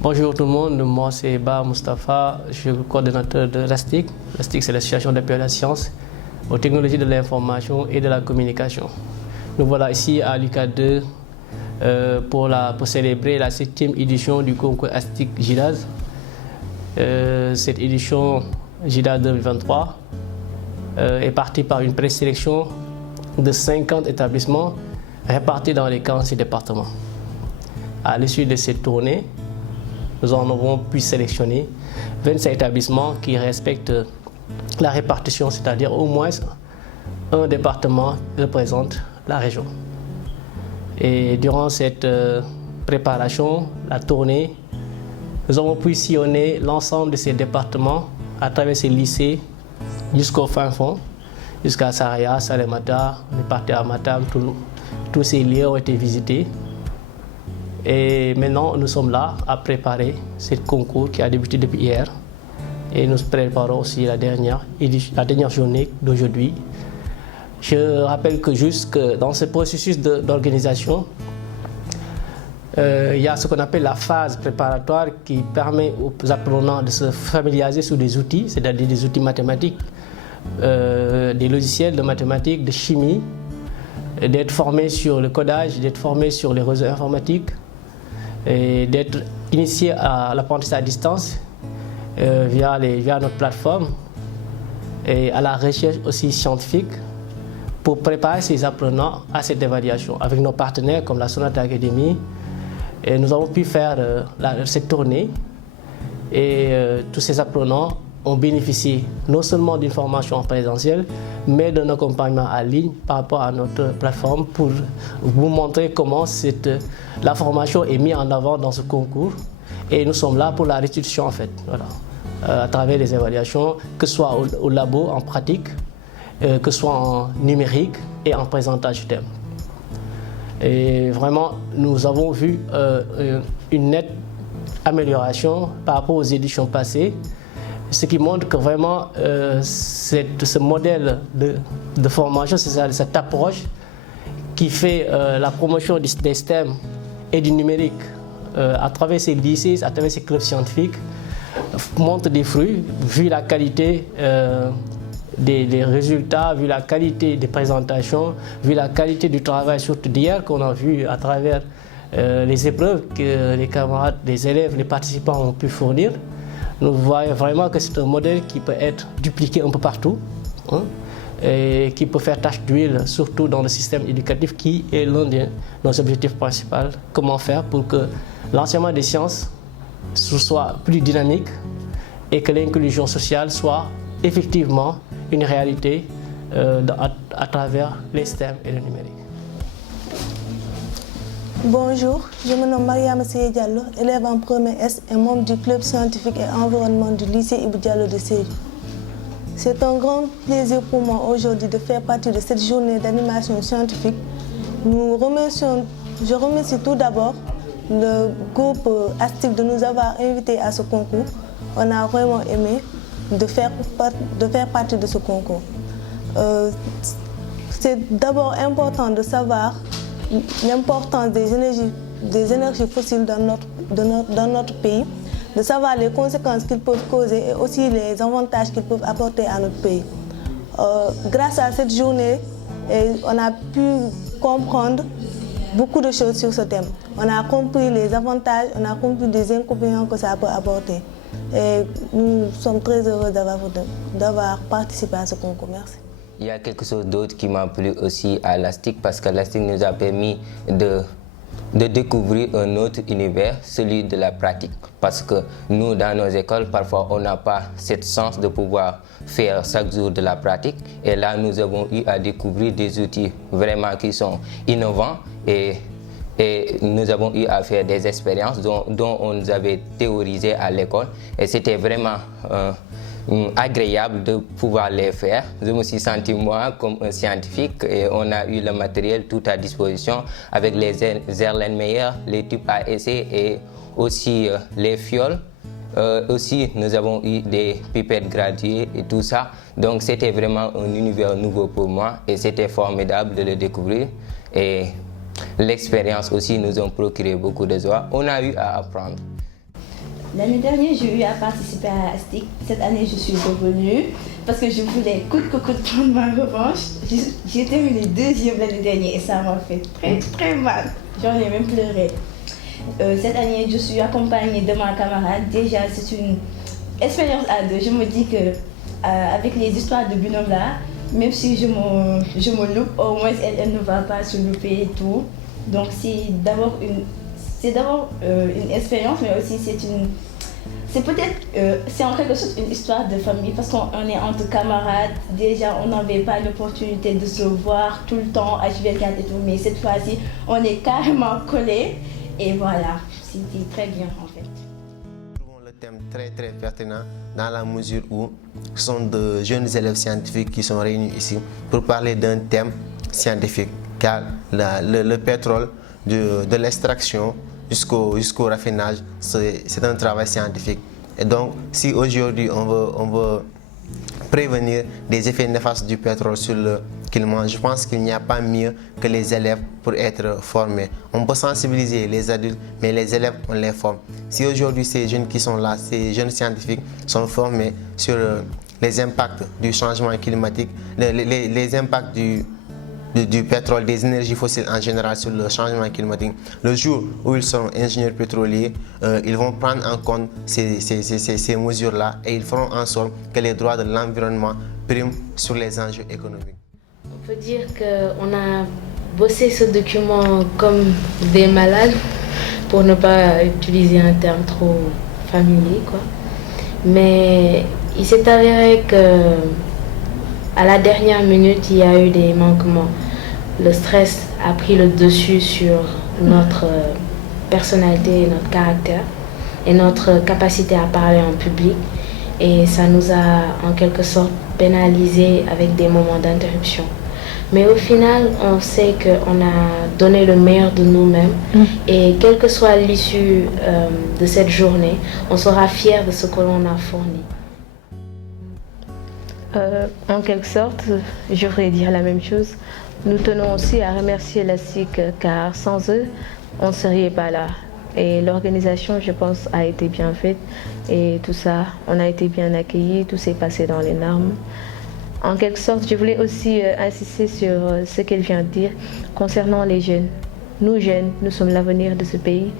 Bonjour tout le monde, moi c'est Ba Mustafa, je suis le coordonnateur de RASTIC. RASTIC, c'est l'association d'appui à la science, aux technologies de l'information et de la communication. Nous voilà ici à l'UK2 pour célébrer la 7e édition du concours ASTIC GIDAS. Cette édition GIDAS 2023 est partie par une présélection de 50 établissements répartis dans les 46 départements. À l'issue de cette tournée, nous en avons pu sélectionner 25 établissements qui respectent la répartition, c'est-à-dire au moins un département représente la région. Et durant cette préparation, la tournée, nous avons pu sillonner l'ensemble de ces départements à travers ces lycées jusqu'au fin fond, jusqu'à Saraya, Salemata, on est parti à Matam, tous ces lieux ont été visités. Et maintenant, nous sommes là à préparer ce concours qui a débuté depuis hier. Et nous préparons aussi la dernière journée d'aujourd'hui. Je rappelle que dans ce processus d'organisation, il y a ce qu'on appelle la phase préparatoire qui permet aux apprenants de se familiariser sur des outils, c'est-à-dire des outils mathématiques, des logiciels de mathématiques, de chimie, d'être formés sur le codage, d'être formés sur les réseaux informatiques, et d'être initié à l'apprentissage à distance via notre plateforme et à la recherche aussi scientifique pour préparer ces apprenants à cette évaluation. Avec nos partenaires comme la Sonata Academy, et nous avons pu faire cette tournée et tous ces apprenants ont bénéficié non seulement d'une formation en présentiel, mais d'un accompagnement en ligne par rapport à notre plateforme pour vous montrer comment la formation est mise en avant dans ce concours. Et nous sommes là pour la restitution en fait, voilà, à travers les évaluations, que ce soit au labo, en pratique, que ce soit en numérique et en présentage thème. Et vraiment, nous avons vu une nette amélioration par rapport aux éditions passées, ce qui montre que vraiment ce modèle de formation, c'est cette approche qui fait la promotion des STEM et du numérique à travers ces lycées, à travers ces clubs scientifiques, montre des fruits, vu la qualité des résultats, vu la qualité des présentations, vu la qualité du travail, surtout d'hier qu'on a vu à travers les épreuves que les camarades, les élèves, les participants ont pu fournir. Nous voyons vraiment que c'est un modèle qui peut être dupliqué un peu partout, hein, et qui peut faire tache d'huile, surtout dans le système éducatif qui est l'un de nos objectifs principaux. Comment faire pour que l'enseignement des sciences soit plus dynamique et que l'inclusion sociale soit effectivement une réalité à travers les STEM et le numérique. Bonjour, je me nomme Mariama Seye Diallo, élève en première S et membre du club scientifique et environnement du lycée Ibou Diallo de Sédhiou. C'est un grand plaisir pour moi aujourd'hui de faire partie de cette journée d'animation scientifique. Je remercie tout d'abord le groupe ASTIC de nous avoir invités à ce concours. On a vraiment aimé de faire partie de ce concours. C'est d'abord important de savoir l'importance des énergies fossiles dans notre pays, de savoir les conséquences qu'ils peuvent causer et aussi les avantages qu'ils peuvent apporter à notre pays. Grâce à cette journée, on a pu comprendre beaucoup de choses sur ce thème. On a compris les avantages, on a compris les inconvénients que ça peut apporter. Et nous sommes très heureux d'avoir participé à ce concours. Merci. Il y a quelque chose d'autre qui m'a plu aussi à l'ASTIC, parce que l'ASTIC nous a permis de découvrir un autre univers, celui de la pratique. Parce que nous, dans nos écoles, parfois, on n'a pas cette chance de pouvoir faire chaque jour de la pratique. Et là, nous avons eu à découvrir des outils vraiment qui sont innovants et nous avons eu à faire des expériences dont on nous avait théorisé à l'école. Et c'était vraiment agréable de pouvoir les faire. Je me suis senti moi comme un scientifique et on a eu le matériel tout à disposition avec les Erlenmeyer, les tubes à essai et aussi les fioles. Aussi, nous avons eu des pipettes graduées et tout ça. Donc, c'était vraiment un univers nouveau pour moi et c'était formidable de le découvrir. Et l'expérience aussi nous a procuré beaucoup de joie. On a eu à apprendre. L'année dernière, j'ai eu à participer à ASTIC. Cette année, je suis revenue parce que je voulais coûte que coûte prendre ma revanche. J'ai terminé deuxième l'année dernière et ça m'a fait très très mal. J'en ai même pleuré. Cette année, je suis accompagnée de ma camarade. Déjà, c'est une expérience à deux. Je me dis que avec les histoires de binôme là, même si je me loupe, au moins elle ne va pas se louper et tout. Donc c'est d'abord une expérience, mais aussi c'est en quelque sorte une histoire de famille parce qu'on est entre camarades. Déjà, on n'avait pas l'opportunité de se voir tout le temps à H24 et tout, mais cette fois-ci, on est carrément collés. Et voilà, c'était très bien en fait. Nous trouvons le thème très très pertinent dans la mesure où ce sont de jeunes élèves scientifiques qui sont réunis ici pour parler d'un thème scientifique, car le pétrole de l'extraction jusqu'au raffinage, c'est un travail scientifique. Et donc, si aujourd'hui on veut prévenir des effets néfastes du pétrole sur le climat, je pense qu'il n'y a pas mieux que les élèves pour être formés. On peut sensibiliser les adultes, mais les élèves, on les forme. Si aujourd'hui ces jeunes qui sont là, ces jeunes scientifiques sont formés sur les impacts du changement climatique, les impacts du pétrole, des énergies fossiles en général sur le changement climatique, le jour où ils seront ingénieurs pétroliers, ils vont prendre en compte ces mesures-là et ils feront en sorte que les droits de l'environnement priment sur les enjeux économiques. On peut dire qu'on a bossé ce document comme des malades, pour ne pas utiliser un terme trop familier, quoi. Mais il s'est avéré que à la dernière minute, il y a eu des manquements. Le stress a pris le dessus sur notre personnalité, notre caractère et notre capacité à parler en public. Et ça nous a en quelque sorte pénalisé avec des moments d'interruption. Mais au final, on sait qu'on a donné le meilleur de nous-mêmes. Et quelle que soit l'issue de cette journée, on sera fiers de ce que l'on a fourni. En quelque sorte, je voudrais dire la même chose. Nous tenons aussi à remercier la SIC car sans eux, on ne serait pas là. Et l'organisation, je pense, a été bien faite. Et tout ça, on a été bien accueillis, tout s'est passé dans les normes. En quelque sorte, je voulais aussi insister sur ce qu'elle vient de dire concernant les jeunes. Nous jeunes, nous sommes l'avenir de ce pays.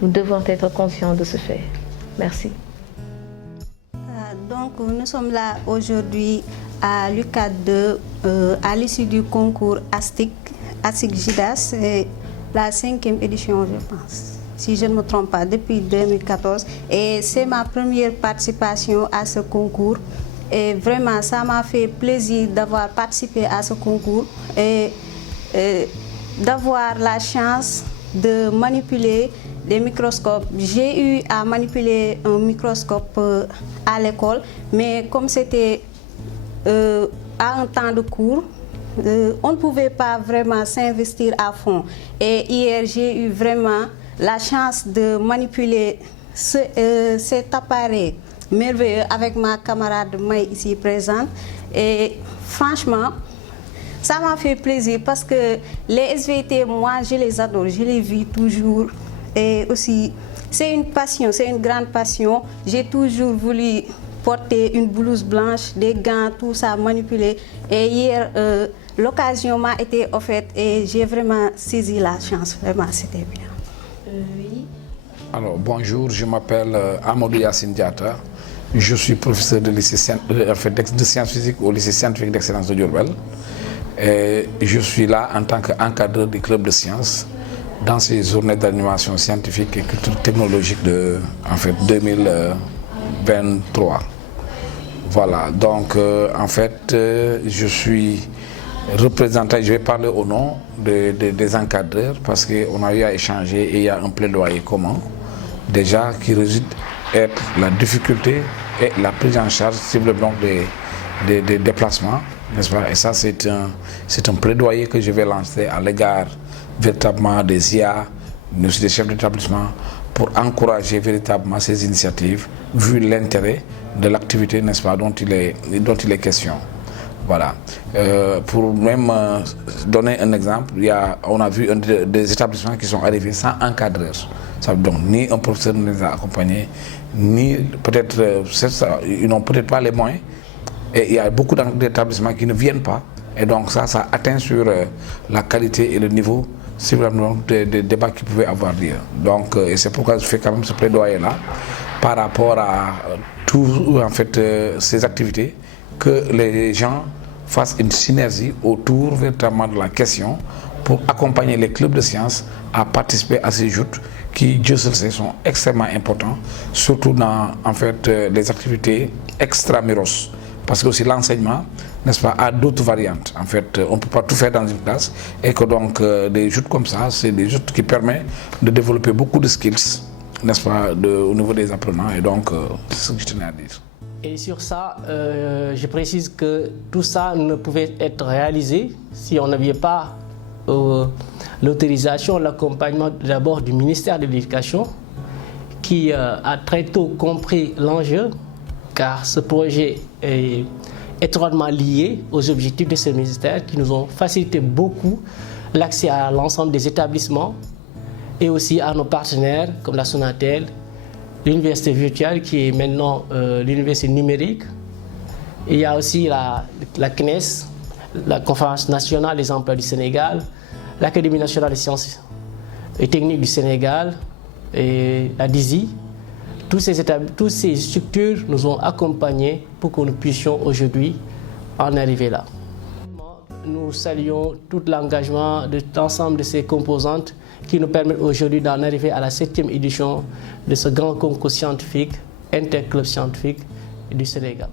Nous devons être conscients de ce fait. Merci. Donc, nous sommes là aujourd'hui à l'UCAD 2, à l'issue du concours ASTIC GIDAS, la 5e édition, je pense, si je ne me trompe pas, depuis 2014. Et c'est ma première participation à ce concours. Et vraiment, ça m'a fait plaisir d'avoir participé à ce concours et d'avoir la chance de manipuler des microscopes. J'ai eu à manipuler un microscope à l'école, mais comme c'était à un temps de cours, on ne pouvait pas vraiment s'investir à fond. Et hier, j'ai eu vraiment la chance de manipuler cet appareil merveilleux avec ma camarade May ici présente. Et franchement, ça m'a fait plaisir parce que les SVT, moi, je les adore, je les vis toujours. Et aussi, c'est une passion, c'est une grande passion. J'ai toujours voulu porter une blouse blanche, des gants, tout ça, manipuler. Et hier, l'occasion m'a été offerte et j'ai vraiment saisi la chance. Vraiment, c'était bien. Oui. Alors, bonjour, je m'appelle Amadou Yassine Diatta. Je suis professeur de sciences physiques au lycée scientifique d'excellence de Diourbel. Et je suis là en tant qu'encadreur du club de sciences dans ces journées d'animation scientifique et culture technologique de 2023. Voilà, donc en fait, je suis représentant, je vais parler au nom des encadreurs parce qu'on a eu à échanger et il y a un plaidoyer commun déjà qui réside être la difficulté et la prise en charge sur le plan des déplacements, n'est-ce pas? Et ça, c'est un plaidoyer que je vais lancer à l'égard véritablement des IA, mais aussi des chefs d'établissement, pour encourager véritablement ces initiatives, vu l'intérêt de l'activité, n'est-ce pas, dont il est question. Voilà. Pour même donner un exemple, on a vu des établissements qui sont arrivés sans encadreur. Donc, ni un professeur ne les a accompagnés, ni peut-être, ils n'ont peut-être pas les moyens. Et il y a beaucoup d'établissements qui ne viennent pas. Et donc ça atteint sur la qualité et le niveau des débats qui pouvaient avoir lieu. Donc, et c'est pourquoi je fais quand même ce plaidoyer-là par rapport à tout, en fait, ces activités, que les gens fassent une synergie autour véritablement de la question pour accompagner les clubs de sciences à participer à ces joutes qui, Dieu seul sait, sont extrêmement importants, surtout dans en fait, les activités extramuros. Parce que aussi l'enseignement, n'est-ce pas, a d'autres variantes. En fait, on ne peut pas tout faire dans une classe et que donc des joutes comme ça, c'est des joutes qui permettent de développer beaucoup de skills, n'est-ce pas, au niveau des apprenants. Et donc, c'est ce que je tenais à dire. Et sur ça, je précise que tout ça ne pouvait être réalisé si on n'avait pas l'autorisation, l'accompagnement d'abord du ministère de l'Éducation, qui a très tôt compris l'enjeu, car ce projet est étroitement lié aux objectifs de ce ministère qui nous ont facilité beaucoup l'accès à l'ensemble des établissements et aussi à nos partenaires comme la Sonatel, l'université virtuelle qui est maintenant l'université numérique. Et il y a aussi la CNES, la Conférence nationale des emplois du Sénégal, l'Académie nationale des sciences et techniques du Sénégal et la DISI. Toutes ces structures nous ont accompagnés pour que nous puissions aujourd'hui en arriver là. Nous saluons tout l'engagement de l'ensemble de ces composantes qui nous permettent aujourd'hui d'en arriver à la 7e édition de ce grand concours scientifique, interclub scientifique du Sénégal.